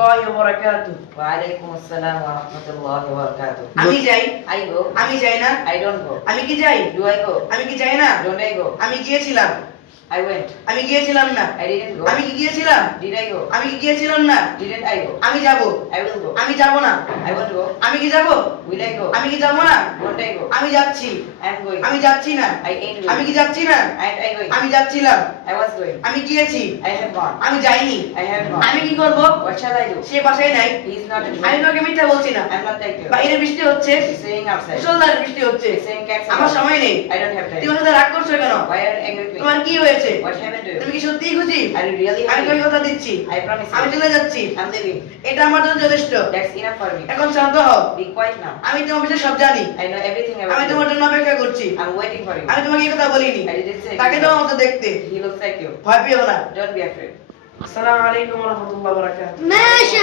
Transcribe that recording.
রাহমাতুল্লাহি ওয়া বারাকাতুহু। ওয়ালাইকুম আসসালাম ওয়া রাহমাতুল্লাহি ওয়া বারাকাতুহু। আমি যাই। I go. আমি যাই না। I don't go. আমি কি যাই? Do I go? আমি কি যাই না? Don't I go? আমি গিয়েছিলাম। I went. আমি গিয়েছিলাম না। I didn't go. আমি কি গিয়েছিলাম? Did I go? আমি কি গিয়েছিলাম না। Didn't I go? আমি যাব। I will go. আমি যাব না। I won't go. আমি কি যাব? Will I go? আমি কি যাব না। Won't I go? আমি যাচ্ছি। I am going. আমি যাচ্ছি না। I ain't going. আমি কি যাচ্ছি না। Ain't I going? আমি যাচ্ছিলাম। I was going. আমি গিয়েছি। I have gone. আমি যাইনি। I have gone. আমি কি করব? What shall I do? সে বাসায় নাই। He is not at আমি home. তোমাকে মিথ্যা বলছি না। I'm not like you. বাইরে বৃষ্টি হচ্ছে। He's saying outside. মুষলধারে বৃষ্টি হচ্ছে। He's saying cats are আমার out. সময় নেই। I don't have তুমি time. আমার সাথে রাগ করছো কেন? Why are you angry with তোমার me? কি হয়েছে? What happened to তুমি you? কি সত্যিই খুশি? Are you really আমি তোমাকে happy? কথা দিচ্ছি। I promise আমি you. চলে যাচ্ছি। I'm leaving. এটা আমার জন্য যথেষ্ট। That's enough for me. এখন শান্ত হও। Be quiet now. আমি তোমার বিষয়ে সব জানি। I know everything আমি about তোমার you. জন্য অপেক্ষা করছি। I'm waiting for you. আমি তোমাকে এই কথা বলিনি। I didn't say তাকে it. তোমার মতো দেখতে। He looks like you. ভয় পেও না। Don't be afraid. আসসালামু আলাইকুম ওয়া রাহমাতুল্লাহি ওয়া বারাকাতুহু। ما شاء